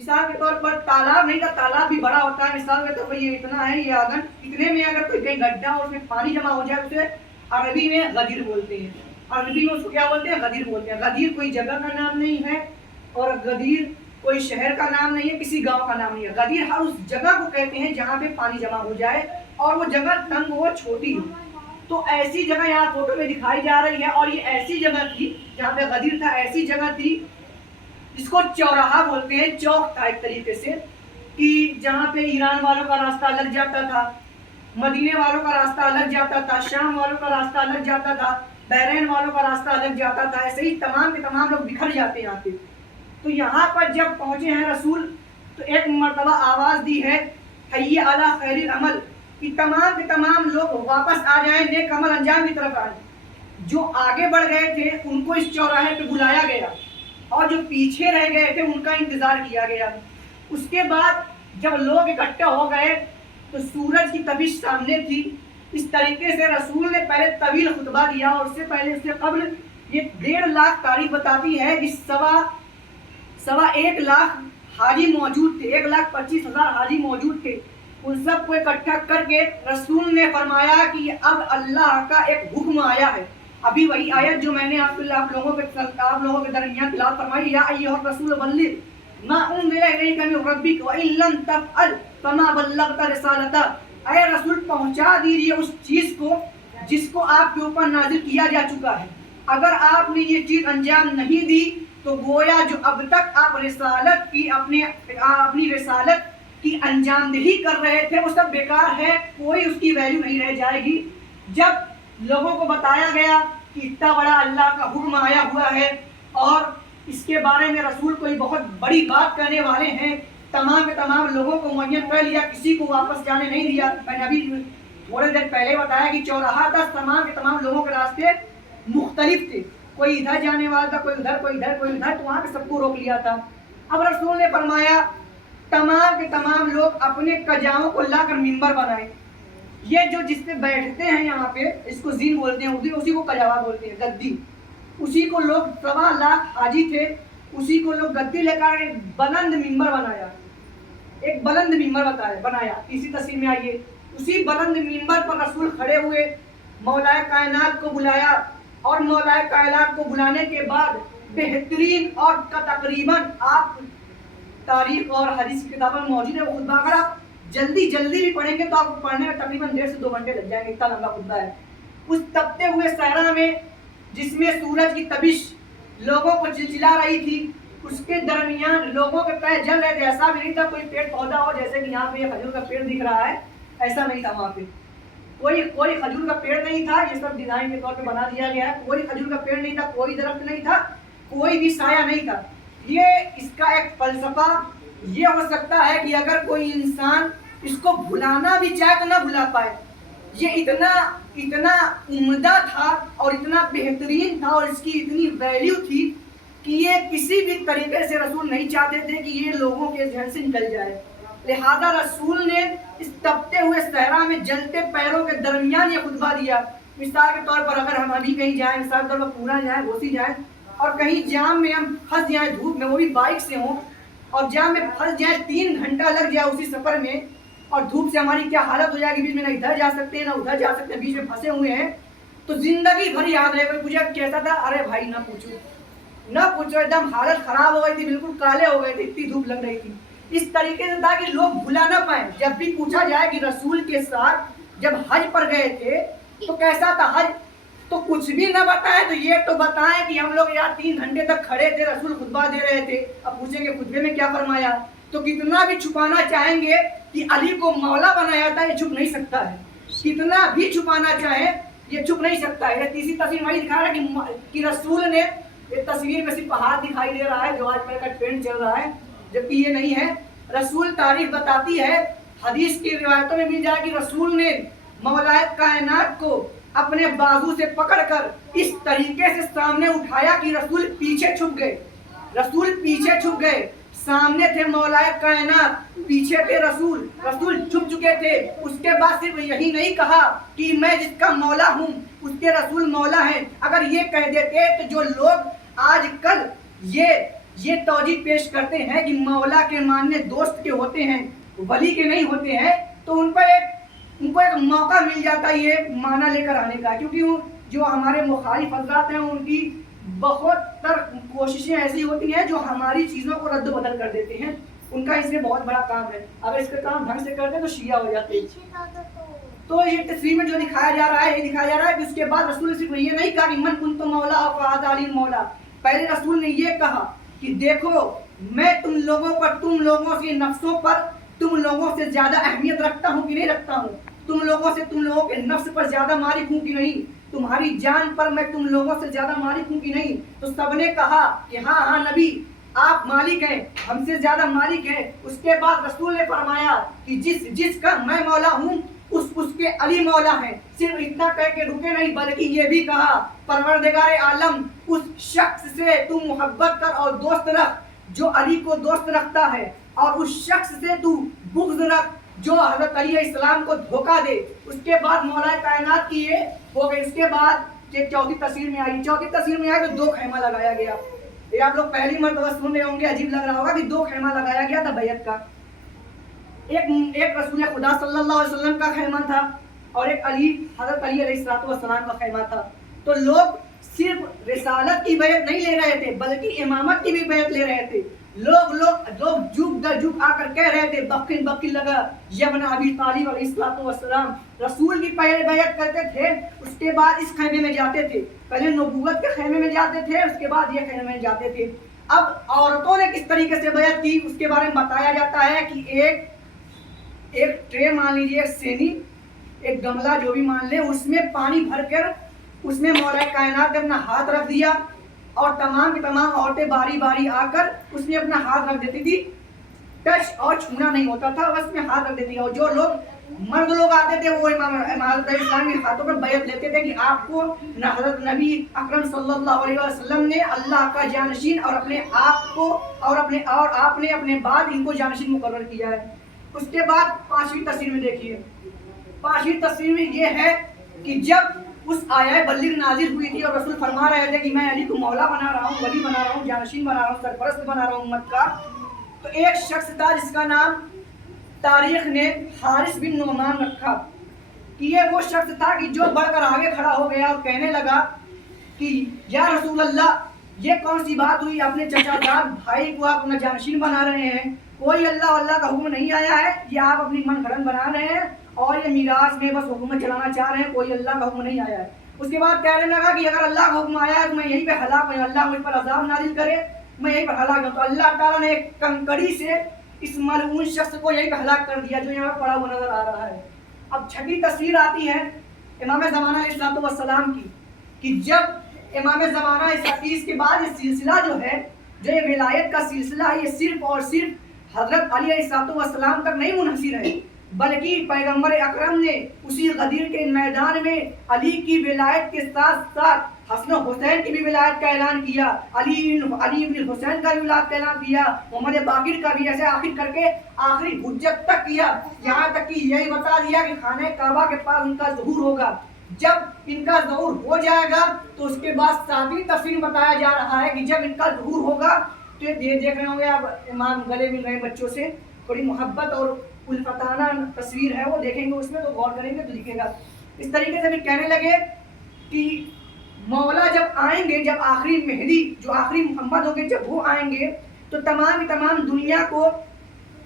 مثال کے طور پر تالاب نہیں تھا، تالاب بھی بڑا ہوتا ہے، مثال کے طور پر یہ اتنا ہے، یہ آنگن، اتنے میں اگر کوئی کہیں گڈھا اور اس میں پانی جمع ہو جائے اسے عربی میں غدیر بولتے ہیں. عربی میں اس کو کیا بولتے ہیں؟ غدیر بولتے ہیں. غدیر کوئی جگہ کا نام نہیں ہے اور غدیر کوئی شہر کا نام نہیں ہے، کسی گاؤں کا نام نہیں ہے. غدیر ہر اس جگہ کو کہتے ہیں جہاں پہ پانی جمع ہو جائے اور وہ جگہ تنگ ہو، چھوٹی ہو. تو ایسی جگہ یہاں فوٹو میں دکھائی جا رہی ہے، اور یہ ایسی جگہ تھی جہاں پہ غدیر تھا، ایسی جگہ تھی جس کو چوراہا بولتے ہیں، چوک تھا ایک طریقے سے، کہ جہاں پہ ایران والوں کا راستہ الگ جاتا تھا، مدینے والوں کا راستہ الگ جاتا تھا، شام والوں کا راستہ الگ جاتا تھا، بحرین والوں کا راستہ الگ جاتا تھا. ایسے ہی تمام کے تمام لوگ بکھر جاتے ہیں یہاں پہ. تو یہاں پر جب پہنچے ہیں رسول تو ایک مرتبہ آواز دی ہے حی علی خیر العمل، کہ تمام کے تمام لوگ واپس آ جائیں، نیک عمل انجام کی طرف آئیں. جو آگے بڑھ گئے تھے ان کو اس چوراہے پہ بلایا گیا اور جو پیچھے رہ گئے تھے ان کا انتظار کیا گیا. اس کے بعد جب لوگ اکٹھا ہو گئے تو سورج کی تپش سامنے تھی. اس طریقے سے رسول نے پہلے طویل خطبہ دیا، اور اس سے پہلے اس سے قبل یہ 1.5 لاکھ تاریخ بتاتی ہے کہ سوا 1 لاکھ حاجی موجود تھے، 1,25,000 حاجی موجود تھے. ان سب کو اکٹھا کر کے رسول نے فرمایا کہ اب اللہ کا ایک حکم آیا ہے. ابھی وہی آیت جو میں نے آپ لوگوں کے درمیان تلاوت فرمائی، یا ایھا الرسول بلغ ما انزل الیک من ربک وان لم تفعل فما بلغت رسالتہ. اے رسول پہنچا دیجیے اس چیز کو جس کو آپ کے اوپر نازل کیا جا چکا ہے. اگر آپ نے یہ چیز انجام نہیں دی تو گویا جو اب تک آپ رسالت کی اپنی رسالت کی انجام دہی کر رہے تھے وہ سب بیکار ہے، کوئی اس کی ویلیو نہیں رہ جائے گی. جب لوگوں کو بتایا گیا کہ اتنا بڑا اللہ کا حکم آیا ہوا ہے اور اس کے بارے میں رسول کوئی بہت بڑی بات کرنے والے ہیں، تمام کے تمام لوگوں کو معین کر لیا، کسی کو واپس جانے نہیں دیا. میں نے ابھی تھوڑے دیر پہلے بتایا کہ چوراہا تھا، تمام کے تمام لوگوں کے راستے مختلف تھے، کوئی ادھر جانے والا تھا، کوئی ادھر، کوئی ادھر، کوئی ادھر، تو وہاں پہ سب کو روک لیا تھا. اب رسول نے فرمایا تمام کے تمام لوگ اپنے کجاؤں کو لا کر ممبر بنائے. یہ جو جس پہ بیٹھتے ہیں یہاں پہ، اس کو زین بولتے ہیں اردو، اسی کو کجاوا بولتے ہیں، گدی. اسی کو لوگ 1.25 لاکھ حاجی تھے، اسی کو لوگ گدی لے کر ایک بلند ممبر بنایا، ایک بلند ممبر بنایا. تیسری تصویر میں آئیے، اسی بلند ممبر پر رسول کھڑے ہوئے، مولا کائنات کو بلایا، اور مولا کائنات کو بلانے کے بعد بہترین اور تقریباً آپ تاریخ اور حدیث کی کتابوں میں موجود ہے وہ خطبہ، اگر آپ جلدی بھی پڑھیں گے تو آپ کو پڑھنے میں تقریباً 1.5 سے 2 گھنٹے لگ جائیں گے، اتنا لمبا خطبہ ہے. اس تپتے ہوئے صحرا میں جس میں سورج کی تپش لوگوں کو چلچلا رہی تھی، اس کے درمیان لوگوں کے پیر جل رہے تھے. ایسا بھی نہیں تھا کوئی پیڑ پودا ہو جیسے کہ یہاں پہ یہ کھجور کا پیڑ دکھ رہا ہے، ایسا نہیں تھا. وہاں پہ کوئی کھجور کا پیڑ نہیں تھا، یہ سب ڈیزائن کے طور پہ بنا دیا گیا ہے. کوئی کھجور کا پیڑ نہیں تھا، کوئی درخت نہیں تھا، کوئی بھی سایہ نہیں تھا. یہ اس کا ایک فلسفہ یہ ہو سکتا ہے کہ اگر کوئی انسان اس کو بھلانا بھی چاہے تو نہ بھلا پائے. یہ اتنا عمدہ تھا اور اتنا بہترین تھا اور اس کی اتنی ویلیو تھی کہ یہ کسی بھی طریقے سے رسول نہیں چاہتے تھے کہ یہ لوگوں کے ذہن سے نکل جائے. لہذا رسول نے اس تپتے ہوئے صحرا میں جلتے پیروں کے درمیان یہ خطبہ دیا. مثال کے طور پر اگر ہم ابھی کہیں جائیں، مثال کے طور پر پورا جائیں، گھوسی جائیں، اور کہیں جام میں ہم پھنس جائیں دھوپ میں، وہ بھی بائک سے ہوں، اور جام میں پھنس جائیں، 3 گھنٹہ لگ جائے اسی سفر میں، اور دھوپ سے ہماری کیا حالت ہو جائے گی، بیچ میں نہ ادھر جا سکتے ہیں نہ ادھر جا سکتے ہیں، بیچ میں پھنسے ہوئے ہیں. تو زندگی بھر یاد رہے. کوئی پوچھا کیسا تھا، ارے بھائی نہ پوچھو، ایک دم حالت خراب ہو گئی تھی، بالکل کالے ہو گئے تھے، اتنی دھوپ لگ رہی تھی. اس طریقے سے تھا کہ لوگ بھلا نہ پائیں. جب بھی پوچھا جائے کہ رسول کے ساتھ جب حج پر گئے تھے تو کیسا تھا حج، تو کچھ بھی نہ بتائیں تو یہ تو بتائیں کہ ہم لوگ یہاں 3 گھنٹے تک کھڑے تھے، رسول خطبہ دے رہے تھے. اب پوچھیں گے خطبے میں کیا فرمایا، تو کتنا بھی چھپانا چاہیں گے کہ علی کو مولا بنایا تھا، یہ چھپ نہیں سکتا ہے. کتنا بھی چھپانا چاہے یہ چھپ نہیں سکتا ہے. تیسری تصویر وہی دکھا رہا ہے کہ رسول نے، ایک تصویر میں صرف ہاتھ دکھائی دے رہا ہے جو آج کل کا ٹرینڈ چل رہا ہے، جبکہ یہ نہیں ہے. رسول تاریخ بتاتی ہے، حدیث کی روایتوں میں مل جائے کہ رسول نے مولا کائنات کو اپنے بازو سے پکڑ کر اس طریقے سے سامنے اٹھایا کہ رسول پیچھے چھپ گئے. سامنے تھے مولا کائنات، پیچھے تھے رسول چھپ چکے تھے. اس کے بعد صرف یہی نہیں کہا کہ میں جس کا مولا ہوں اس کے رسول مولا ہیں. اگر یہ کہہ دیتے تو جو لوگ آج کل یہ توجیہ پیش کرتے ہیں کہ مولا کے ماننے دوست کے ہوتے ہیں، ولی کے نہیں ہوتے ہیں، تو ان کو ایک موقع مل جاتا ہے یہ معنی لے کر آنے کا، کیونکہ جو ہمارے مخالف حضرات ہیں ان کی بہت تر کوششیں ایسی ہوتی ہیں جو ہماری چیزوں کو رد و بدل کر دیتے ہیں، ان کا اس میں بہت بڑا کام ہے، اگر اس کا کام ڈھنگ سے کرتے تو شیعہ ہو جاتے ہیں۔ تو یہ تصویر میں جو دکھایا جا رہا ہے یہ دکھایا جا رہا ہے کہ اس کے بعد رسول نے صرف یہ نہیں کہا کہ من کنت مولا فہذا علی مولا، پہلے رسول نے یہ کہا کہ دیکھو میں تم لوگوں کے نفسوں پر تم لوگوں سے زیادہ اہمیت رکھتا ہوں کہ نہیں رکھتا ہوں، تم لوگوں کے نفس پر زیادہ مالک ہوں کہ نہیں، تمہاری جان پر میں تم لوگوں سے زیادہ مالک ہوں کہ نہیں۔ تو سب نے کہا کہ ہاں ہاں نبی آپ مالک ہیں، ہم سے زیادہ مالک ہیں۔ اس کے بعد رسول نے فرمایا کہ جس کا میں مولا ہوں اس کے علی مولا ہیں۔ صرف اتنا کہہ کے رکے نہیں بلکہ یہ بھی کہا پروردگار عالم اس شخص سے تو محبت کر اور دوست رکھ جو علی کو دوست رکھتا ہے، اور اس شخص سے تو بغض رکھ جو حضرت علی علیہ السلام کو دھوکہ دے۔ اس کے بعد مولا کائنات کی یہ ہو گئی۔ اس کے بعد یہ چوتھی تصویر میں آئی تو 2 خیمہ لگایا گیا۔ یہ آپ لوگ پہلی مرتبہ سن رہے ہوں گے، عجیب لگ رہا ہوگا کہ 2 خیمہ لگایا گیا تھا بیعت کا۔ ایک رسول خدا صلی اللہ علیہ وسلم کا خیمہ تھا اور ایک حضرت علی علیہ السلام کا خیمہ تھا۔ تو لوگ صرف رسالت کی بیعت نہیں لے رہے تھے بلکہ امامت کی بھی بیعت لے رہے تھے۔ لوگ جھک در جھک آ کر کہہ رہے تھے بکن لگا یبن ابی طالب علیہ السلام، رسول کی پہلے بیعت کرتے تھے، اس کے بعد اس خیمے میں جاتے تھے، پہلے نبوت کے خیمے میں جاتے تھے، اس کے بعد یہ خیمے میں جاتے تھے۔ اب عورتوں نے کس طریقے سے بیعت کی اس کے بارے میں بتایا جاتا ہے کہ ایک ٹرے مان لیجیے، ایک سینی، ایک گملہ جو بھی مان لیں، اس میں پانی بھر کر اس میں مولا کائنات نے اپنا ہاتھ رکھ دیا اور تمام کی تمام عورتیں باری باری آ کر اس میں اپنا ہاتھ رکھ دیتی تھی، ٹچ اور چھونا نہیں ہوتا تھا، بس میں ہاتھ رکھ دیتی تھی۔ اور جو مرد لوگ آتے تھے وہ حضرت اسلام کے ہاتھوں پر بیعت لیتے تھے کہ آپ کو حضرت نبی اکرم صلی اللہ علیہ وسلم نے اللہ کا جانشین اور اپنے آپ کو اور آپ نے اپنے بعد ان کو جانشین مقرر کیا ہے۔ اس کے بعد 5ویں تصویر میں دیکھیے، 5ویں تصویر میں یہ ہے کہ جب اس آیہ بلغ نازل ہوئی تھی اور رسول فرما رہے تھے کہ میں علی کو مولا بنا رہا ہوں، ولی بنا رہا ہوں، جانشین بنا رہا ہوں، سرپرست بنا رہا ہوں امت کا، تو ایک شخص تھا جس کا نام تاریخ نے حارث بن نعمان رکھا کہ یہ وہ شخص تھا کہ جو بڑھ کر آگے کھڑا ہو گیا اور کہنے لگا کہ یا رسول اللہ یہ کون سی بات ہوئی، اپنے چچا جان بھائی کو آپ اپنا جانشین بنا رہے ہیں، کوئی اللہ کا حکم نہیں آیا ہے، یہ آپ اپنی من گھڑن بنا رہے ہیں اور یہ میراث میں بس حکومت چلانا چاہ رہے ہیں، کوئی اللہ کا حکم نہیں آیا ہے۔ اس کے بعد کہنے لگا کہ اگر اللہ کا حکم آیا ہے تو میں یہیں پہ ہلاک ہوں، اللہ مجھ پر عذاب نازل کرے، میں یہیں پر ہلاک ہوں۔ تو اللہ تعالیٰ نے ایک کنکڑی سے اس ملعون شخص کو یہیں پہ ہلاک کر دیا جو یہاں پڑا ہوا نظر آ رہا ہے۔ اب 6ویں تصویر آتی ہے امام زمانہ علیہ السلام کی کہ جب امام زمانہ اس حدیث کے بعد یہ سلسلہ جو ہے، جو یہ ولایت کا سلسلہ ہے، یہ صرف اور صرف حضرت علی علیہ السلام تک نہیں منحصر ہے بلکہ پیغمبر اکرم نے اسی غدیر کے میدان میں علی کی ولایت کے ساتھ ساتھ حسن و حسین کی بھی ولایت کا اعلان کیا، علی بن حسین کا بھی ولایت کا اعلان کیا، محمد باقر کا بھی، ایسے آخر کر کے آخری حجت تک کیا، یہاں تک کہ یہی بتا دیا کہ خانہ کعبہ کے پاس ان کا ظہور ہوگا۔ جب ان کا ظہور ہو جائے گا تو اس کے بعد 7ویں تصویر بتایا جا رہا ہے کہ جب ان کا ظہور ہوگا تو یہ دیکھ رہے ہوں گے آپ امام گلے مل رہے ہیں بچوں سے، تھوڑی محبت اور الفتانہ تصویر ہے وہ دیکھیں گے، اس میں تو غور کریں گے تو دکھے گا۔ اس طریقے سے بھی کہنے لگے کہ مولا جب آئیں گے، جب آخری مہدی جو آخری محمد ہوں گے جب وہ آئیں گے تو تمام دنیا کو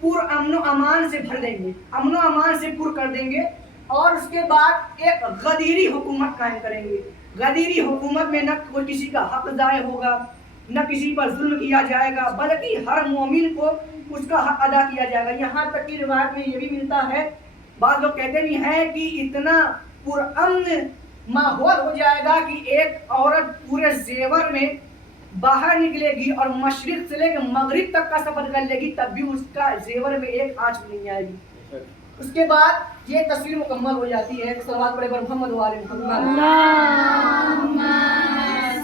پر امن و امان سے بھر دیں گے، امن و امان سے پر کر دیں گے، اور اس کے بعد ایک غدیری حکومت قائم کریں گے۔ غدیری حکومت میں نہ کوئی کسی کا حق ضائع ہوگا، نہ کسی پر ظلم کیا جائے گا، بلکہ ہر مومن کو اس کا حق ادا کیا جائے گا۔ یہاں تک کہ روایت میں یہ بھی ملتا ہے، بعض لوگ کہتے بھی ہیں کہ اتنا پرامن ماحول ہو جائے گا کہ ایک عورت پورے زیور میں باہر نکلے گی اور مشرق سے لے کے مغرب تک کا سفر کر لے گی تب بھی اس کا زیور میں ایک آنچ بھی نہیں آئے گی۔ اس کے بعد یہ تصویر مکمل ہو جاتی ہے۔ صلوات پڑھے پر محمد و آل محمد۔